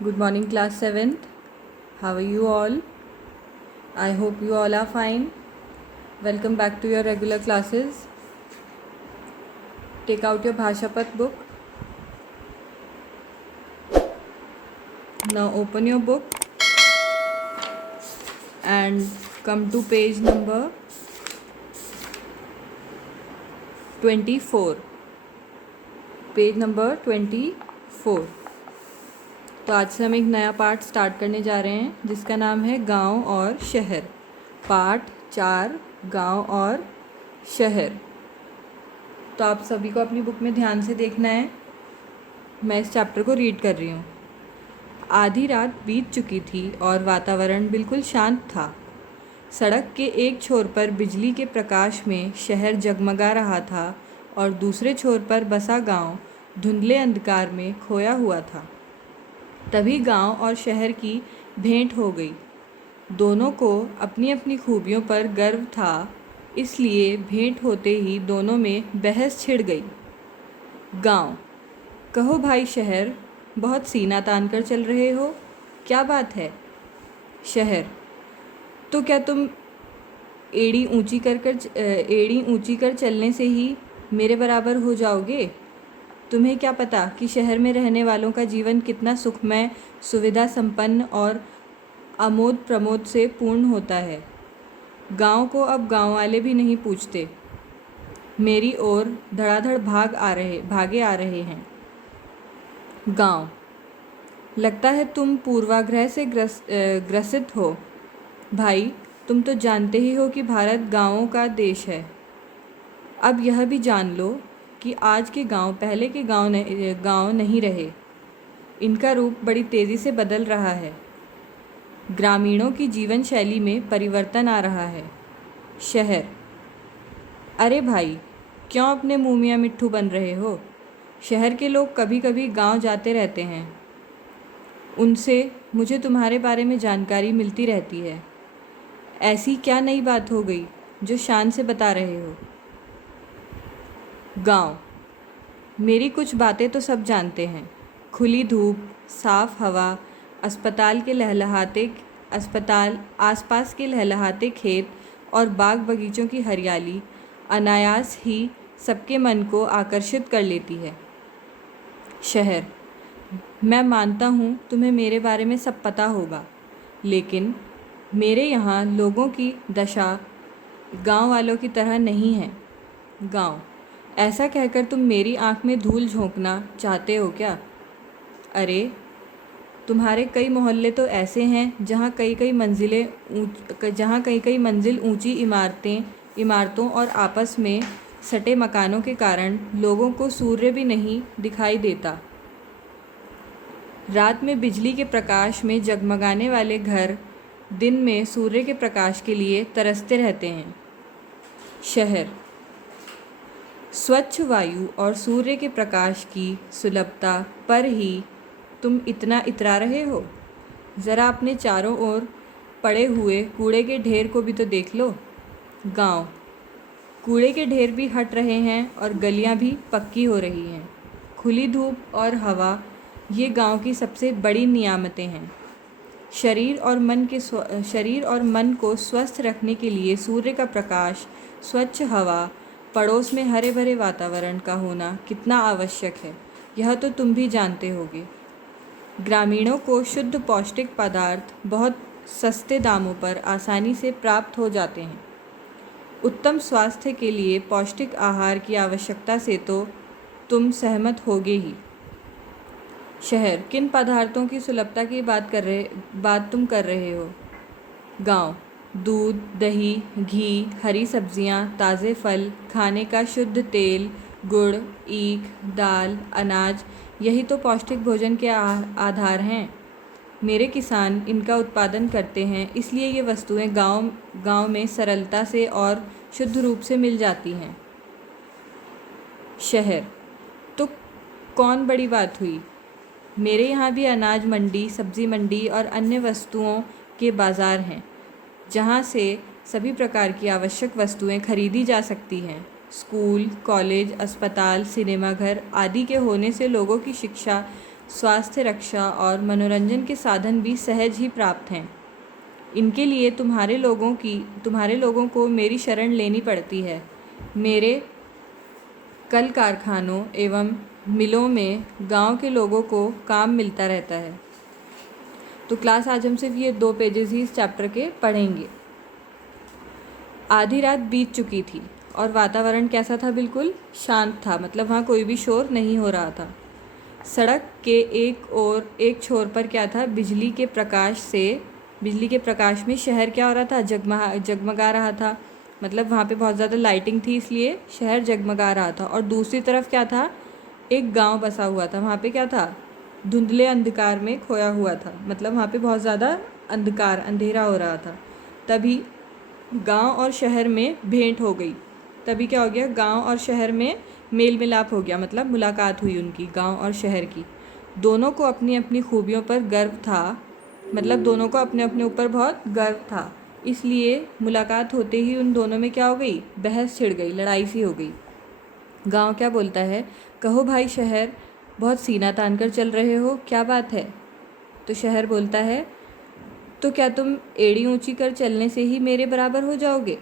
Good morning, class 7th. How are you all? I hope you all are fine. Welcome back to your regular classes. Take out your Bhashapat book. Now open your book and come to page number 24. Page number 24. तो आज से हम एक नया part start करने जा रहे हैं जिसका नाम है गांव और शहर. पार्ट 4 गांव और शहर. तो आप सभी को अपनी बुक में ध्यान से देखना है. मैं इस चैप्टर को रीड कर रही हूँ. आधी रात बीत चुकी थी और वातावरण बिल्कुल शांत था. सड़क के एक छोर पर बिजली के प्रकाश में शहर जगमगा रहा था और दूसरे छोर पर बसा गांव धुंधले अंधकार में खोया हुआ था. तभी गांव और शहर की भेंट हो गई. दोनों को अपनी अपनी खूबियों पर गर्व था, इसलिए भेंट होते ही दोनों में बहस छिड़ गई. गांव: कहो भाई शहर, बहुत सीना तान कर चल रहे हो, क्या बात है? शहर: तो क्या तुम एड़ी ऊंची कर चलने से ही मेरे बराबर हो जाओगे? तुम्हें क्या पता कि शहर में रहने वालों का जीवन कितना सुखमय, सुविधा संपन्न और आमोद प्रमोद से पूर्ण होता है. गांव को अब गांव वाले भी नहीं पूछते. मेरी ओर धड़ाधड़ भागे आ रहे हैं. गांव: लगता है तुम पूर्वाग्रह से ग्रसित हो. भाई, तुम तो जानते ही हो कि भारत गांवों का देश है. अब यह भी जान लो कि आज के गांव पहले के गांव नहीं रहे. इनका रूप बड़ी तेज़ी से बदल रहा है. ग्रामीणों की जीवन शैली में परिवर्तन आ रहा है. शहर: अरे भाई, क्यों अपने मुँह मियाँ मिट्ठू बन रहे हो? शहर के लोग कभी कभी गांव जाते रहते हैं. उनसे मुझे तुम्हारे बारे में जानकारी मिलती रहती है. ऐसी क्या नई बात हो गई जो शान से बता रहे हो? गांव: मेरी कुछ बातें तो सब जानते हैं. खुली धूप, साफ हवा, आसपास के लहलहाते खेत और बाग बगीचों की हरियाली अनायास ही सबके मन को आकर्षित कर लेती है. शहर: मैं मानता हूँ तुम्हें मेरे बारे में सब पता होगा, लेकिन मेरे यहाँ लोगों की दशा गांव वालों की तरह नहीं है. गांव: ऐसा कहकर तुम मेरी आँख में धूल झोंकना चाहते हो क्या? अरे, तुम्हारे कई मोहल्ले तो ऐसे हैं जहाँ कई कई मंजिल ऊंची इमारतों और आपस में सटे मकानों के कारण लोगों को सूर्य भी नहीं दिखाई देता. रात में बिजली के प्रकाश में जगमगाने वाले घर दिन में सूर्य के प्रकाश के लिए तरसते रहते हैं. शहर: स्वच्छ वायु और सूर्य के प्रकाश की सुलभता पर ही तुम इतना इतरा रहे हो. ज़रा अपने चारों ओर पड़े हुए कूड़े के ढेर को भी तो देख लो. गांव: कूड़े के ढेर भी हट रहे हैं और गलियां भी पक्की हो रही हैं. खुली धूप और हवा ये गांव की सबसे बड़ी नियामतें हैं. शरीर और मन को स्वस्थ रखने के लिए सूर्य का प्रकाश, स्वच्छ हवा, पड़ोस में हरे भरे वातावरण का होना कितना आवश्यक है, यह तो तुम भी जानते होगे. ग्रामीणों को शुद्ध पौष्टिक पदार्थ बहुत सस्ते दामों पर आसानी से प्राप्त हो जाते हैं. उत्तम स्वास्थ्य के लिए पौष्टिक आहार की आवश्यकता से तो तुम सहमत होगे ही. शहर: किन पदार्थों की सुलभता की बात तुम कर रहे हो? गांव: दूध, दही, घी, हरी सब्जियां, ताज़े फल, खाने का शुद्ध तेल, गुड़, ईख, दाल, अनाज, यही तो पौष्टिक भोजन के आधार हैं. मेरे किसान इनका उत्पादन करते हैं, इसलिए ये वस्तुएं गांव में सरलता से और शुद्ध रूप से मिल जाती हैं. शहर: तो कौन बड़ी बात हुई? मेरे यहाँ भी अनाज मंडी, सब्जी मंडी और अन्य वस्तुओं के बाज़ार हैं, जहाँ से सभी प्रकार की आवश्यक वस्तुएं खरीदी जा सकती हैं. स्कूल, कॉलेज, अस्पताल, सिनेमाघर आदि के होने से लोगों की शिक्षा स्वास्थ्य रक्षा और मनोरंजन के साधन भी सहज ही प्राप्त हैं। इनके लिए तुम्हारे लोगों को मेरी शरण लेनी पड़ती है। मेरे कल कारखानों एवं मिलों में गांव के लोगों को काम मिलता रहता है। तो क्लास आज हम सिर्फ ये 2 पेजेस ही इस चैप्टर के पढ़ेंगे। आधी रात बीत चुकी थी और वातावरण कैसा था? बिल्कुल शांत था, मतलब वहाँ कोई भी शोर नहीं हो रहा था। सड़क के एक छोर पर क्या था? बिजली के प्रकाश में शहर क्या हो रहा था? जगमगा रहा था। मतलब वहाँ पे बहुत ज़्यादा लाइटिंग थी, इसलिए शहर जगमगा रहा था। और दूसरी तरफ क्या था? एक गांव बसा हुआ था। वहाँ पे क्या था? धुंधले अंधकार में खोया हुआ था, मतलब वहाँ पे बहुत ज़्यादा अंधेरा हो रहा था। तभी गांव और शहर में भेंट हो गई। तभी क्या हो गया? गांव और शहर में मेल मिलाप हो गया, मतलब मुलाकात हुई उनकी, गांव और शहर की। दोनों को अपनी अपनी खूबियों पर गर्व था, मतलब दोनों को अपने अपने ऊपर बहुत गर्व था। इसलिए मुलाकात होते ही उन दोनों में क्या हो गई? बहस छिड़ गई, लड़ाई सी हो गई। गांव क्या बोलता है? कहो भाई शहर, बहुत सीना तान कर चल रहे हो, क्या बात है? तो शहर बोलता है, तो क्या तुम एड़ी ऊंची कर चलने से ही मेरे बराबर हो जाओगे?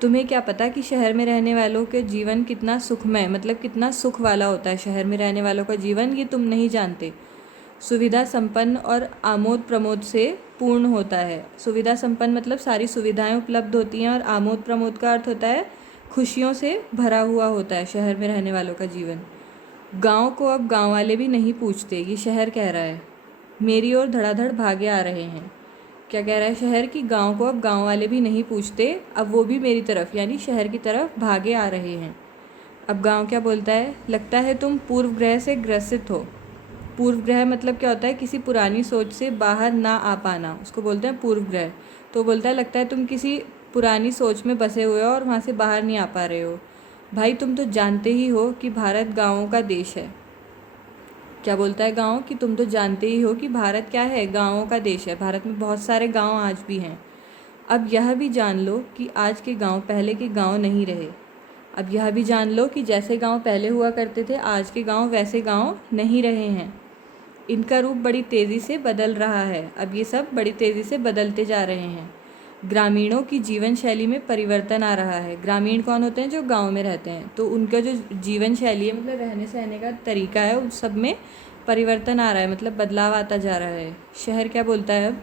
तुम्हें क्या पता कि शहर में रहने वालों के जीवन कितना सुखमय, मतलब कितना सुख वाला होता है शहर में रहने वालों का जीवन, ये तुम नहीं जानते। सुविधा संपन्न और आमोद प्रमोद से पूर्ण होता है। सुविधा संपन्न मतलब सारी सुविधाएं उपलब्ध होती हैं, और आमोद प्रमोद का अर्थ होता है खुशियों से भरा हुआ होता है शहर में रहने वालों का जीवन। गांव को अब गांव वाले भी नहीं पूछते, ये शहर कह रहा है। मेरी ओर धड़ाधड़ भागे आ रहे हैं। क्या कह रहा है शहर? कि गांव को अब गांव वाले भी नहीं पूछते, अब वो भी मेरी तरफ यानी शहर की तरफ भागे आ रहे हैं। अब गांव क्या बोलता है? लगता है तुम पूर्व ग्रह से ग्रसित हो। पूर्व ग्रह मतलब क्या होता है? किसी पुरानी सोच से बाहर ना आ पाना, उसको बोलते हैं पूर्व ग्रह। तो बोलता है लगता है तुम किसी पुरानी सोच में बसे हुए हो और वहाँ से बाहर नहीं आ पा रहे हो। भाई तुम तो जानते ही हो कि भारत गाँवों का देश है। क्या बोलता है गाँव? कि तुम तो जानते ही हो कि भारत क्या है? गाँवों का देश है। भारत में बहुत सारे गाँव आज भी हैं। अब यह भी जान लो कि आज के गाँव पहले के गाँव नहीं रहे। अब यह भी जान लो कि जैसे गाँव पहले हुआ करते थे, आज के गाँव वैसे गाँव नहीं रहे हैं। इनका रूप बड़ी तेज़ी से बदल रहा है। अब ये सब बड़ी तेज़ी से बदलते जा रहे हैं। ग्रामीणों की जीवन शैली में परिवर्तन आ रहा है। ग्रामीण कौन होते हैं? जो गांव में रहते हैं। तो उनका जो जीवन शैली है, मतलब रहने सहने का तरीका है, उस सब में परिवर्तन आ रहा है, मतलब बदलाव आता जा रहा है। शहर क्या बोलता है अब?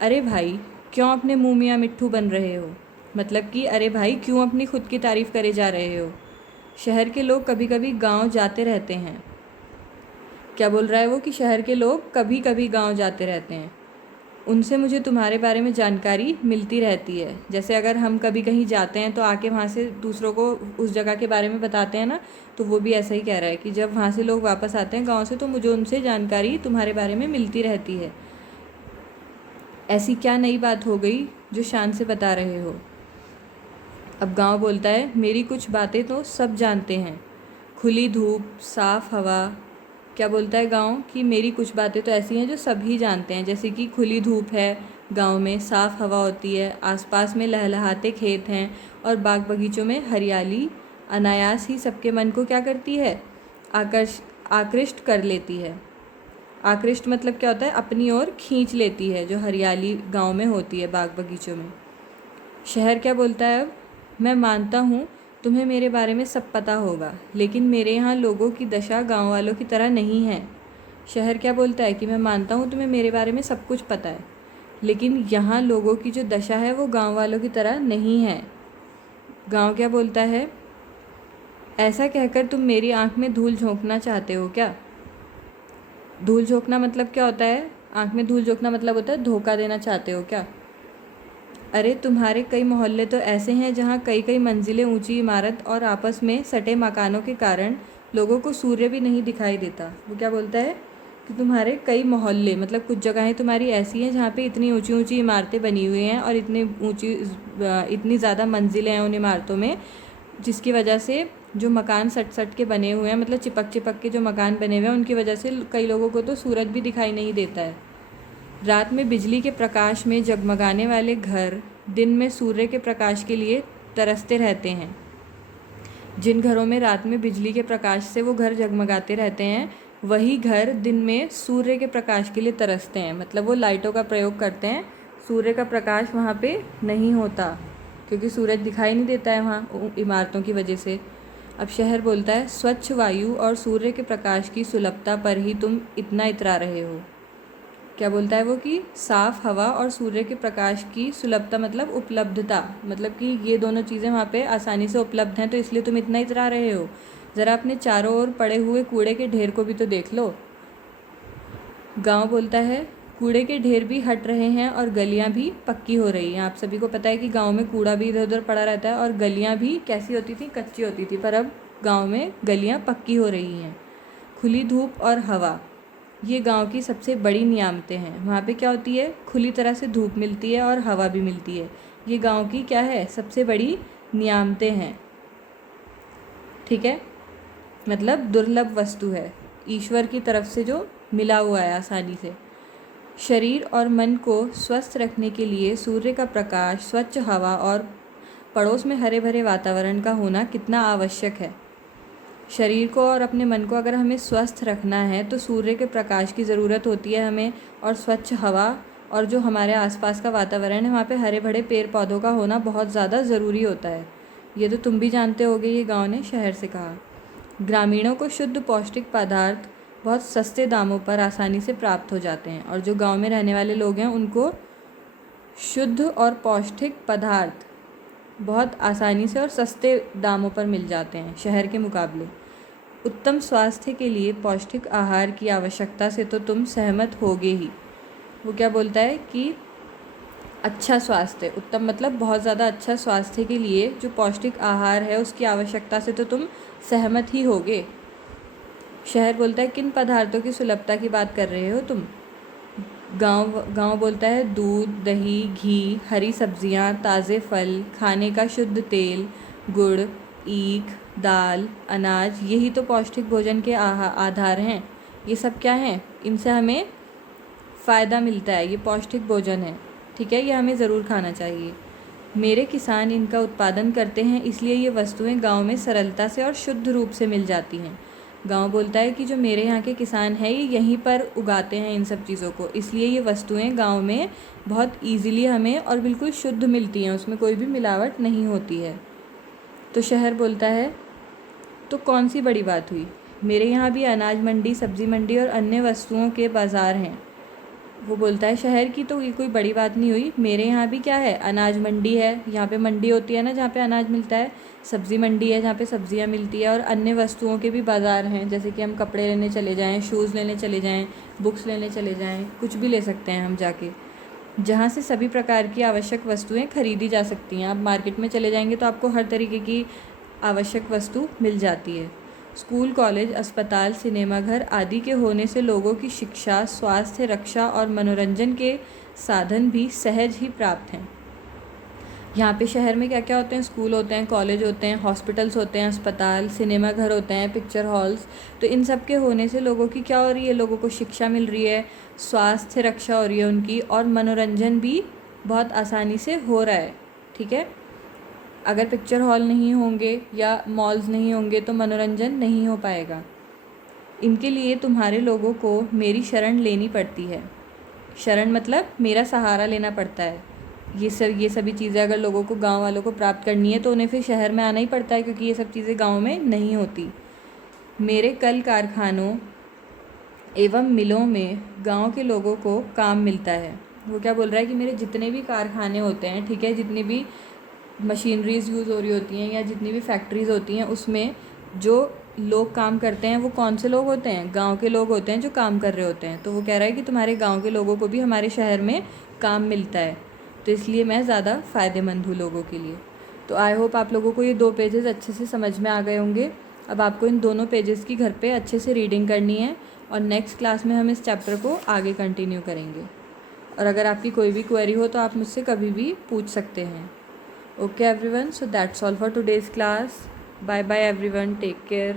अरे भाई क्यों अपने मुँह मियाँ मिट्ठू बन रहे हो? मतलब कि अरे भाई क्यों अपनी खुद की तारीफ़ करे जा रहे हो? शहर के लोग कभी कभी गाँव जाते रहते हैं। क्या बोल रहा है वो? कि शहर के लोग कभी कभी गाँव जाते रहते हैं। उनसे मुझे तुम्हारे बारे में जानकारी मिलती रहती है। जैसे अगर हम कभी कहीं जाते हैं तो आके वहाँ से दूसरों को उस जगह के बारे में बताते हैं ना, तो वो भी ऐसा ही कह रहा है कि जब वहाँ से लोग वापस आते हैं गांव से, तो मुझे उनसे जानकारी तुम्हारे बारे में मिलती रहती है। ऐसी क्या नई बात हो गई जो शान से बता रहे हो? अब गाँव बोलता है, मेरी कुछ बातें तो सब जानते हैं। खुली धूप, साफ़ हवा। क्या बोलता है गाँव? कि मेरी कुछ बातें तो ऐसी हैं जो सभी जानते हैं, जैसे कि खुली धूप है गाँव में, साफ़ हवा होती है, आसपास में लहलहाते खेत हैं और बाग बगीचों में हरियाली अनायास ही सबके मन को क्या करती है? आकृष्ट कर लेती है। आकृष्ट मतलब क्या होता है? अपनी ओर खींच लेती है, जो हरियाली गाँव में होती है बाग बगीचों में। शहर क्या बोलता है अब? मैं मानता हूँ तुम्हें मेरे बारे में सब पता होगा, लेकिन मेरे यहाँ लोगों की दशा गांव वालों की तरह नहीं है। शहर क्या बोलता है? कि मैं मानता हूँ तुम्हें मेरे बारे में सब कुछ पता है, लेकिन यहाँ लोगों की जो दशा है वो गांव वालों की तरह नहीं है। गांव क्या बोलता है? ऐसा कहकर तुम मेरी आँख में धूल झोंकना चाहते हो क्या? धूल झोंकना मतलब क्या होता है? आँख में धूल झोंकना मतलब होता है धोखा देना चाहते हो क्या? अरे तुम्हारे कई मोहल्ले तो ऐसे हैं जहाँ कई कई मंजिलें ऊंची इमारत और आपस में सटे मकानों के कारण लोगों को सूर्य भी नहीं दिखाई देता। वो क्या बोलता है? कि तुम्हारे कई मोहल्ले मतलब कुछ जगहें तुम्हारी ऐसी हैं जहाँ पे इतनी ऊंची ऊंची इमारतें बनी हुई हैं और इतनी ज़्यादा मंजिलें हैं उन इमारतों में, जिसकी वजह से जो मकान सट सट के बने हुए हैं, मतलब चिपक चिपक के जो मकान बने हुए हैं, उनकी वजह से कई लोगों को तो सूरज भी दिखाई नहीं देता है। रात में बिजली के प्रकाश में जगमगाने वाले घर दिन में सूर्य के प्रकाश के लिए तरसते रहते हैं। जिन घरों में रात में बिजली के प्रकाश से वो घर जगमगाते रहते हैं, वही घर दिन में सूर्य के प्रकाश के लिए तरसते हैं, मतलब वो लाइटों का प्रयोग करते हैं, सूर्य का प्रकाश वहाँ पे नहीं होता क्योंकि सूरज दिखाई नहीं देता है वहाँ इमारतों की वजह से। अब शहर बोलता है स्वच्छ वायु और सूर्य के प्रकाश की सुलभता पर ही तुम इतना इतरा रहे हो। क्या बोलता है वो कि साफ़ हवा और सूर्य के प्रकाश की सुलभता मतलब उपलब्धता, मतलब कि ये दोनों चीज़ें वहाँ पे आसानी से उपलब्ध हैं, तो इसलिए तुम इतना इतरा रहे हो। ज़रा अपने चारों ओर पड़े हुए कूड़े के ढेर को भी तो देख लो। गांव बोलता है कूड़े के ढेर भी हट रहे हैं और गलियां भी पक्की हो रही हैं। आप सभी को पता है कि गांव में कूड़ा भी इधर उधर पड़ा रहता है और गलियां भी कैसी होती थी, कच्ची होती थी, पर अब गांव में गलियां पक्की हो रही हैं। खुली धूप और हवा, ये गांव की सबसे बड़ी नियामतें हैं। वहाँ पे क्या होती है, खुली तरह से धूप मिलती है और हवा भी मिलती है। ये गांव की क्या है, सबसे बड़ी नियामतें हैं। ठीक है, मतलब दुर्लभ वस्तु है, ईश्वर की तरफ से जो मिला हुआ है आसानी से। शरीर और मन को स्वस्थ रखने के लिए सूर्य का प्रकाश, स्वच्छ हवा और पड़ोस में हरे भरे वातावरण का होना कितना आवश्यक है। शरीर को और अपने मन को अगर हमें स्वस्थ रखना है तो सूर्य के प्रकाश की ज़रूरत होती है हमें, और स्वच्छ हवा, और जो हमारे आसपास का वातावरण है वहाँ पे हरे भरे पेड़ पौधों का होना बहुत ज़्यादा ज़रूरी होता है। ये तो तुम भी जानते होगे, ये गांव ने शहर से कहा। ग्रामीणों को शुद्ध पौष्टिक पदार्थ बहुत सस्ते दामों पर आसानी से प्राप्त हो जाते हैं, और जो गांव में रहने वाले लोग हैं उनको शुद्ध और पौष्टिक पदार्थ बहुत आसानी से और सस्ते दामों पर मिल जाते हैं शहर के मुकाबले। उत्तम स्वास्थ्य के लिए पौष्टिक आहार की आवश्यकता से तो तुम सहमत होगे ही। वो क्या बोलता है कि अच्छा स्वास्थ्य, उत्तम मतलब बहुत ज़्यादा अच्छा स्वास्थ्य के लिए जो पौष्टिक आहार है उसकी आवश्यकता से तो तुम सहमत ही होगे। शहर बोलता है किन पदार्थों की सुलभता की बात कर रहे हो तुम। गांव बोलता है दूध, दही, घी, हरी सब्जियां, ताज़े फल, खाने का शुद्ध तेल, गुड़, ईख, दाल, अनाज, यही तो पौष्टिक भोजन के आधार हैं। ये सब क्या हैं, इनसे हमें फ़ायदा मिलता है, ये पौष्टिक भोजन है। ठीक है, ये हमें ज़रूर खाना चाहिए। मेरे किसान इनका उत्पादन करते हैं, इसलिए ये वस्तुएं गांव में सरलता से और शुद्ध रूप से मिल जाती हैं। गांव बोलता है कि जो मेरे यहाँ के किसान हैं ये यहीं पर उगाते हैं इन सब चीज़ों को, इसलिए ये वस्तुएं गांव में बहुत ईज़िली हमें और बिल्कुल शुद्ध मिलती हैं, उसमें कोई भी मिलावट नहीं होती है। तो शहर बोलता है तो कौन सी बड़ी बात हुई, मेरे यहाँ भी अनाज मंडी, सब्ज़ी मंडी और अन्य वस्तुओं के बाज़ार हैं। वो बोलता है शहर की तो ये कोई बड़ी बात नहीं हुई, मेरे यहाँ भी क्या है, अनाज मंडी है, यहाँ पे मंडी होती है ना जहाँ पे अनाज मिलता है, सब्ज़ी मंडी है जहाँ पे सब्ज़ियाँ मिलती है, और अन्य वस्तुओं के भी बाज़ार हैं, जैसे कि हम कपड़े लेने चले जाएं, शूज़ लेने चले जाएं, बुक्स लेने चले जाएं, कुछ भी ले सकते हैं हम जाके, जहाँ से सभी प्रकार की आवश्यक वस्तुएँ खरीदी जा सकती हैं। आप मार्केट में चले जाएंगे तो आपको हर तरीके की आवश्यक वस्तु मिल जाती है। स्कूल, कॉलेज, अस्पताल, सिनेमाघर आदि के होने से लोगों की शिक्षा, स्वास्थ्य, रक्षा और मनोरंजन के साधन भी सहज ही प्राप्त हैं। यहाँ पे शहर में क्या क्या होते हैं, स्कूल होते हैं, कॉलेज होते हैं, हॉस्पिटल्स होते हैं, अस्पताल, सिनेमाघर होते हैं, पिक्चर हॉल्स, तो इन सब के होने से लोगों की क्या हो रही है, लोगों को शिक्षा मिल रही है, स्वास्थ्य रक्षा हो रही है उनकी, और मनोरंजन भी बहुत आसानी से हो रहा है। ठीक है, अगर पिक्चर हॉल नहीं होंगे या मॉल्स नहीं होंगे तो मनोरंजन नहीं हो पाएगा। इनके लिए तुम्हारे लोगों को मेरी शरण लेनी पड़ती है। शरण मतलब मेरा सहारा लेना पड़ता है। ये सभी चीज़ें अगर लोगों को, गांव वालों को प्राप्त करनी है तो उन्हें फिर शहर में आना ही पड़ता है, क्योंकि ये सब चीज़ें गांव में नहीं होती। मेरे कल कारखानों एवं मिलों में गांव के लोगों को काम मिलता है। वो क्या बोल रहा है कि मेरे जितने भी कारखाने होते हैं, ठीक है, जितनी भी मशीनरीज़ यूज़ हो रही होती हैं या जितनी भी फैक्ट्रीज़ होती हैं, उसमें जो लोग काम करते हैं वो कौन से लोग होते हैं, गांव के लोग होते हैं जो काम कर रहे होते हैं। तो वो कह रहा है कि तुम्हारे गांव के लोगों को भी हमारे शहर में काम मिलता है, तो इसलिए मैं ज़्यादा फ़ायदेमंद हूँ लोगों के लिए। तो आई होप आप लोगों को ये 2 पेजेस अच्छे से समझ में आ गए होंगे। अब आपको इन दोनों पेजेस की घर पे अच्छे से रीडिंग करनी है, और नेक्स्ट क्लास में हम इस चैप्टर को आगे कंटिन्यू करेंगे। और अगर आपकी कोई भी क्वेरी हो तो आप मुझसे कभी भी पूछ सकते हैं। Okay everyone, so that's all for today's class. Bye bye everyone, take care.